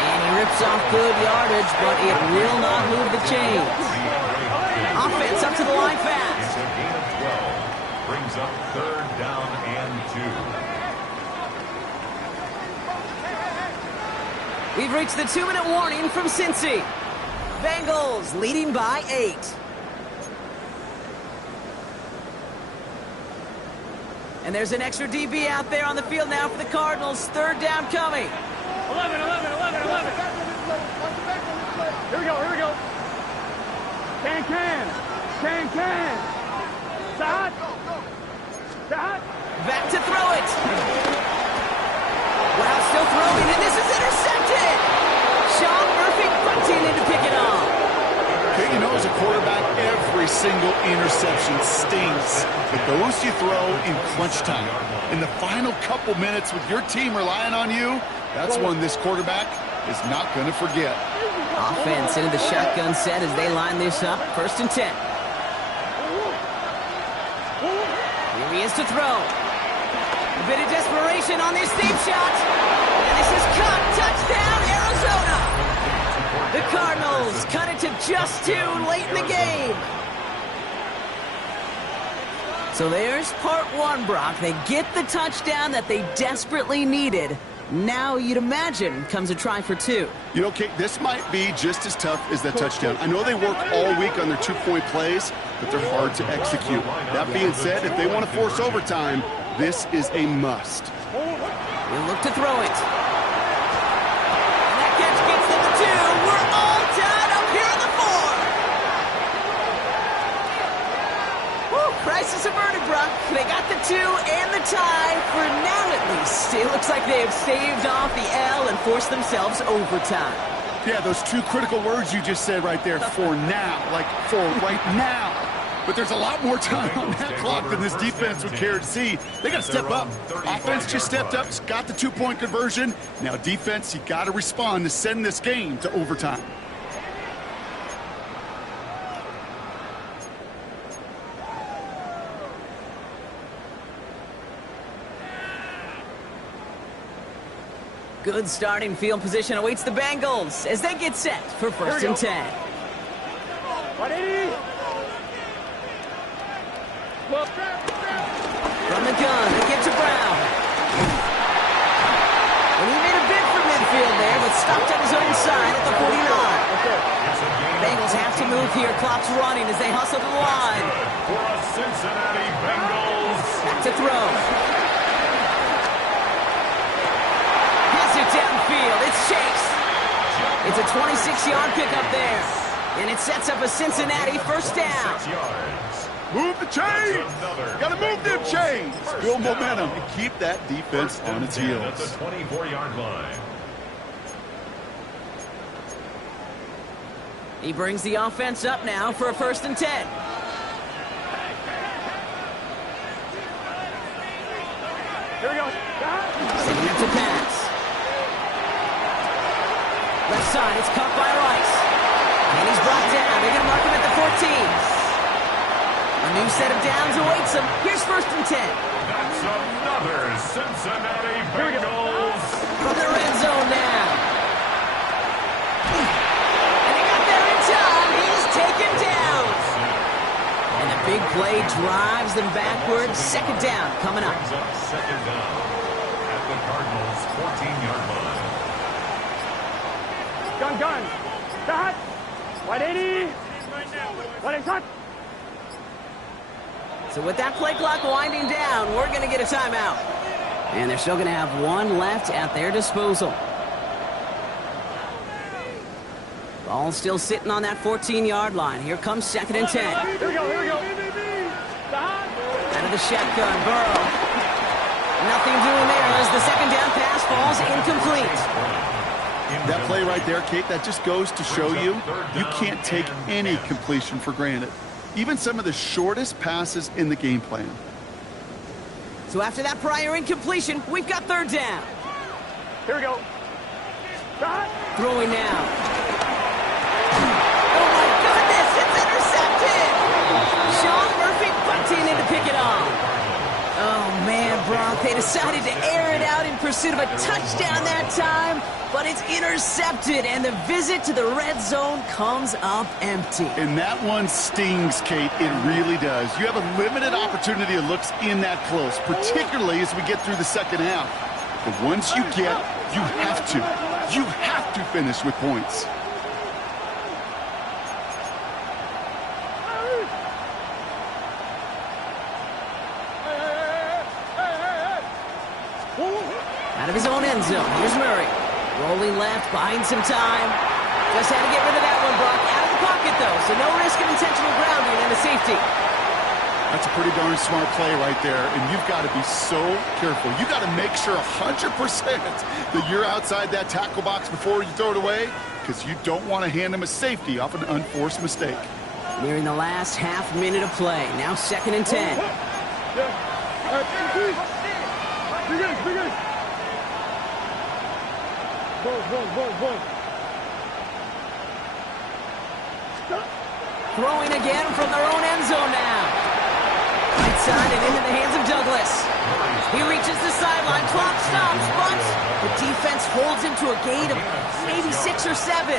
And he rips off good yardage, but it will not move the chains. Offense up to the line fast. It's a gain of 12. Brings up third down and 2. We've reached the 2-minute warning from Cincy. Bengals leading by 8. And there's an extra DB out there on the field now for the Cardinals. Third down coming. 11. Here we go. Can. Side. Back to throw it. Wow, still throwing, and this is intercepted. Sean Murphy bunting in to pick it off. Okay, you know, as a quarterback, every single interception stings. But those you throw in crunch time. In the final couple minutes with your team relying on you, that's one this quarterback is not going to forget. Offense into the shotgun set as they line this up. First and 10. Here he is to throw. A bit of desperation on this deep shot. And this is caught. Touchdown, Arizona. The Cardinals cut it to just 2 late in the game. So there's part 1, Brock. They get the touchdown that they desperately needed. Now, you'd imagine, comes a try for 2. You know, Kate, this might be just as tough as that touchdown. I know they work all week on their 2-point plays, but they're hard to execute. That being said, if they want to force overtime, this is a must. He'll look to throw it. And that catch gets them the 2. We're all tied up here on the 4. Woo, crisis averted, Brock. They got the 2 and the tie for now at least. It looks like they have staved off the L and forced themselves overtime. Yeah, those 2 critical words you just said right there, for now, like for right now. But there's a lot more time on that clock than this defense would care to see. They got to step up. Offense just stepped up, got the 2-point conversion. Now defense, you got to respond to send this game to overtime. Good starting field position awaits the Bengals as they get set for first and 10. Right, 80. From the gun, they get to Brown. And he made a bid for midfield there, but stopped at his own side at the 49. Bengals have to move here. Clock's running as they hustle to the line. For a Cincinnati Bengals. Back to throw. Hits it downfield. It's Chase. It's a 26-yard pickup there. And it sets up a Cincinnati first down. 6 yards. Move the chains! Got to move them chains! Build momentum and keep that defense on its heels. At the 24-yard line. He brings the offense up now for a first and 10. to pass. Left side, it's caught by Rice. And he's brought down. They're going to mark him at the 14. A new set of downs awaits him. Here's 1st and 10. That's another Cincinnati Bengals. From the red zone now. And he got there in time. He's taken down. And the big play drives them backwards. 2nd down coming up. Brings up 2nd down at the Cardinals' 14-yard line. Gun. Start. 180. 180 cut. So with that play clock winding down, we're going to get a timeout. And they're still going to have one left at their disposal. Ball still sitting on that 14-yard line. Here comes 2nd and 10. Here we go. Out of the shotgun, Burrow. Nothing doing there as the 2nd down pass falls incomplete. That play right there, Kate, that just goes to show you can't take any completion for granted. Even some of the shortest passes in the game plan. So after that prior incompletion, we've got 3rd down. Here we go. Start. Throwing now. Oh my goodness, it's intercepted! Sean Murphy bunting in to pick it off. Oh man, Brock, they decided to air it out in pursuit of a touchdown that time, but it's intercepted, and the visit to the red zone comes up empty. And that one stings, Kate. It really does. You have a limited opportunity of looks in that close, particularly as we get through the 2nd half. But once you get, you have to finish with points. Out of his own end zone, here's Murray. Rolling left, buying some time. Just had to get rid of that one, Brock. Out of the pocket, though, so no risk of intentional grounding and a safety. That's a pretty darn smart play right there, and you've got to be so careful. You've got to make sure 100% that you're outside that tackle box before you throw it away, because you don't want to hand them a safety off an unforced mistake. Nearing the last half minute of play. Now 2nd and 10. Throwing again from their own end zone now. Right side and into the hands of Douglas. He reaches the sideline. Clock stops, but the defense holds him to a gain of maybe 6 or 7.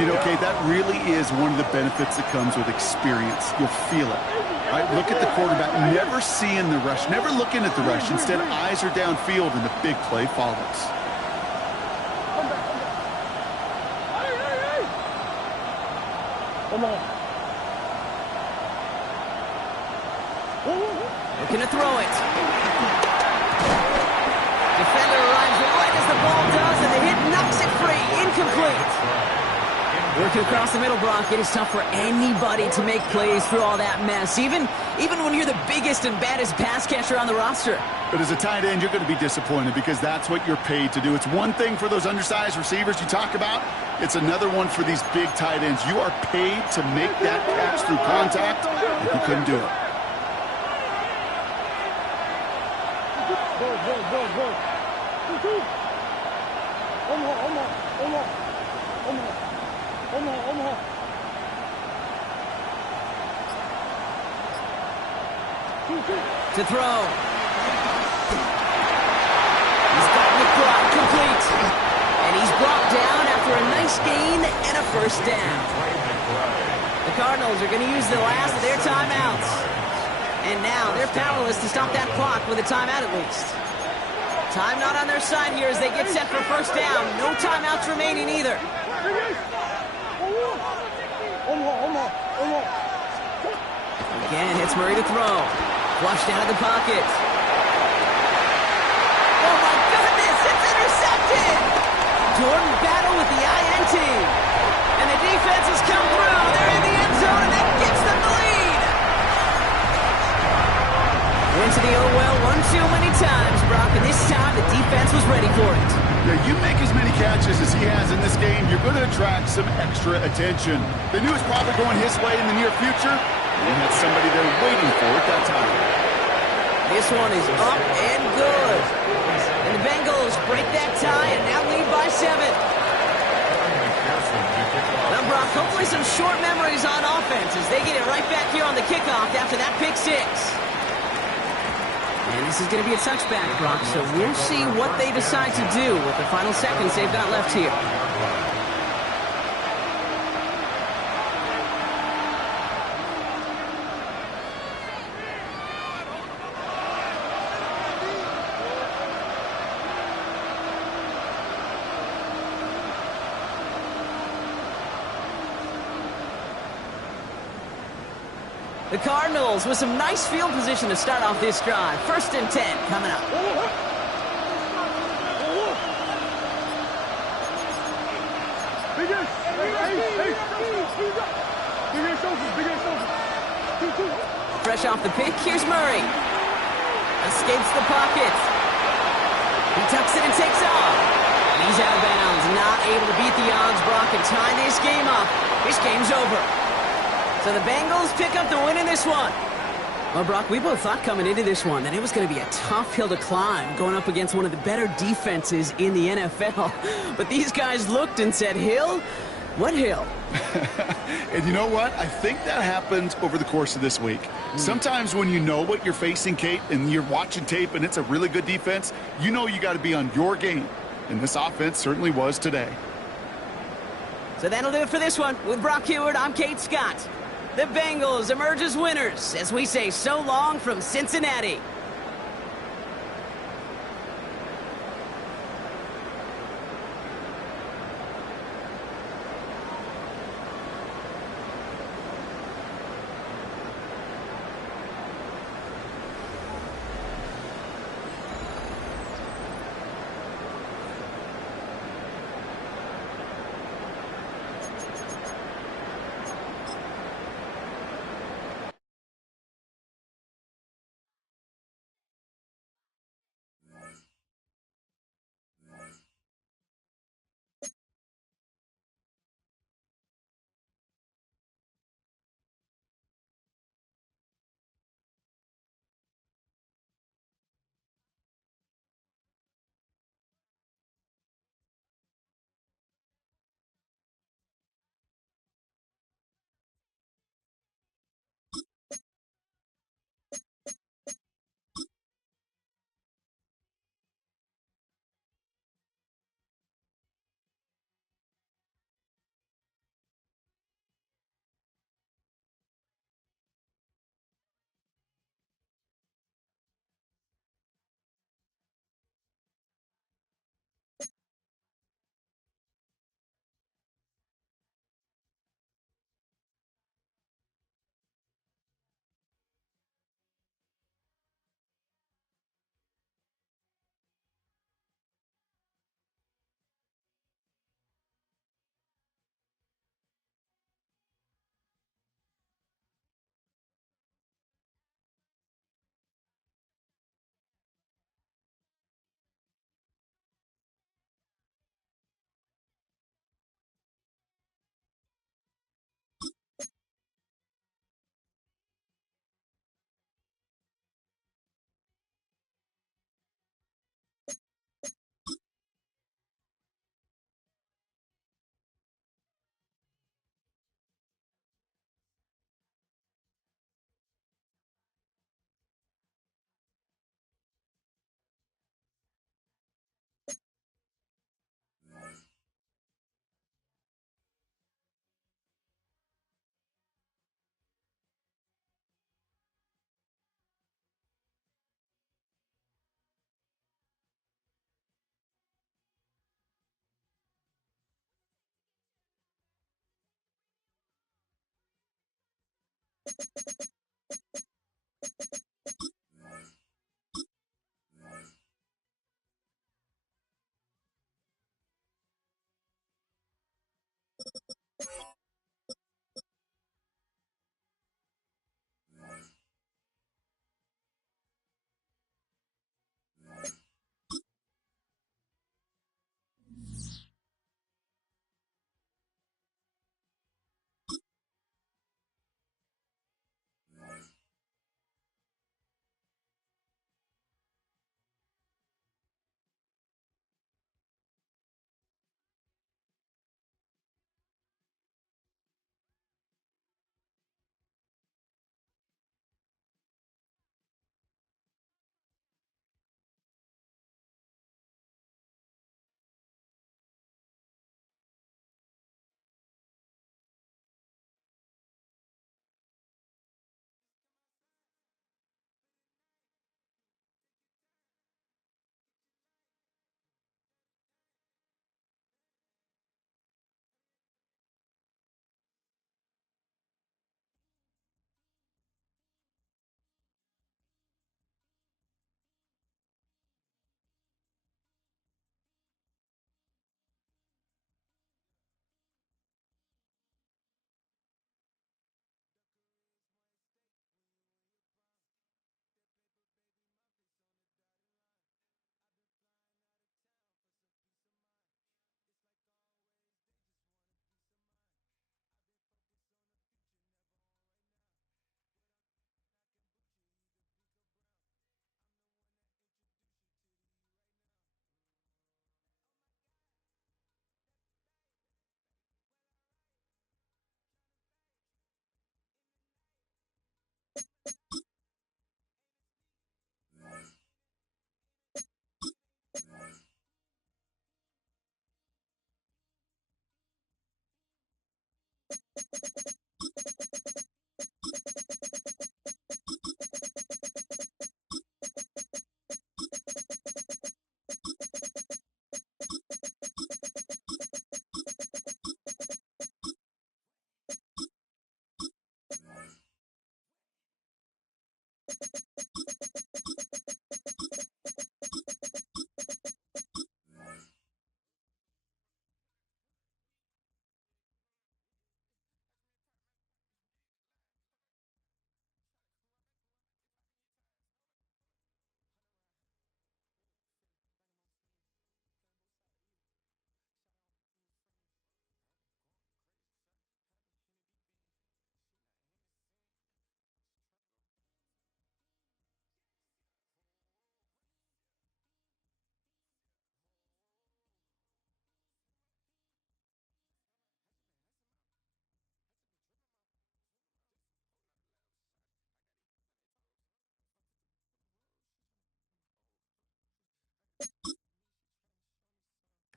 You know, Kate, that really is one of the benefits that comes with experience. You'll feel it. Right? Look at the quarterback, never seeing the rush, never looking at the rush. Instead, eyes are downfield, and the big play follows. Looking to throw it. Defender arrives right as the ball does, and the hit knocks it free. Incomplete. Working across the middle, Brock, it is tough for anybody to make plays through all that mess, even when you're the biggest and baddest pass catcher on the roster. But as a tight end, you're going to be disappointed because that's what you're paid to do. It's one thing for those undersized receivers you talk about. It's another one for these big tight ends. You are paid to make that catch through contact, and you couldn't do it. To throw. He's got McBride complete. And he's brought down after a nice gain and a 1st down. The Cardinals are going to use the last of their timeouts. And now they're powerless to stop that clock with a timeout at least. Time not on their side here as they get set for 1st down. No timeouts remaining either. Again, it's Murray to throw. Flushed out of the pocket. Oh my goodness, it's intercepted! Jordan battle with the INT. And the defense has come through. They're in the end zone, and that gives them the lead. Went to the oh well one too many times, Brock, and this time the defense was ready for it. Yeah, you make as many catches as he has in this game, you're going to attract some extra attention. They knew it was probably going his way in the near future, and had somebody there waiting for it that time. This one is up and good. Bengals break that tie and now lead by 7. Now, Brock, hopefully some short memories on offense as they get it right back here on the kickoff after that pick 6. And this is going to be a touchback, Brock, so we'll see what they decide to do with the final seconds they've got left here. The Cardinals with some nice field position to start off this drive. 1st and 10 coming up. Fresh off the pick, here's Murray. Escapes the pocket. He tucks it and takes off. And he's out of bounds, not able to beat the odds, Brock, and tie this game up. This game's over. So the Bengals pick up the win in this one. Well, Brock, we both thought coming into this one that it was going to be a tough hill to climb going up against one of the better defenses in the NFL. But these guys looked and said, Hill? What hill? And you know what? I think that happened over the course of this week. Sometimes when you know what you're facing, Kate, and you're watching tape and it's a really good defense, you know you got to be on your game. And this offense certainly was today. So that'll do it for this one. With Brock Heward, I'm Kate Scott. The Bengals emerge as winners as we say so long from Cincinnati.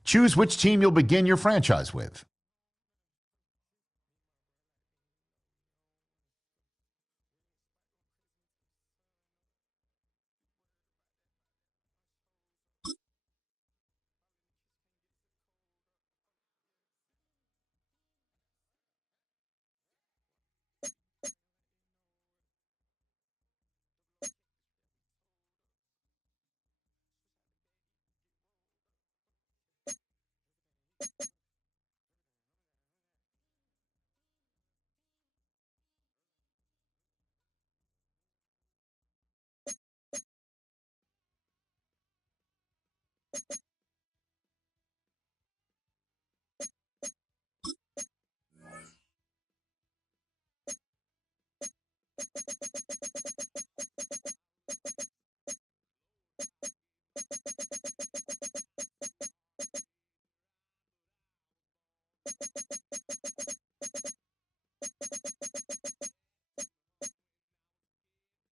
Choose which team you'll begin your franchise with.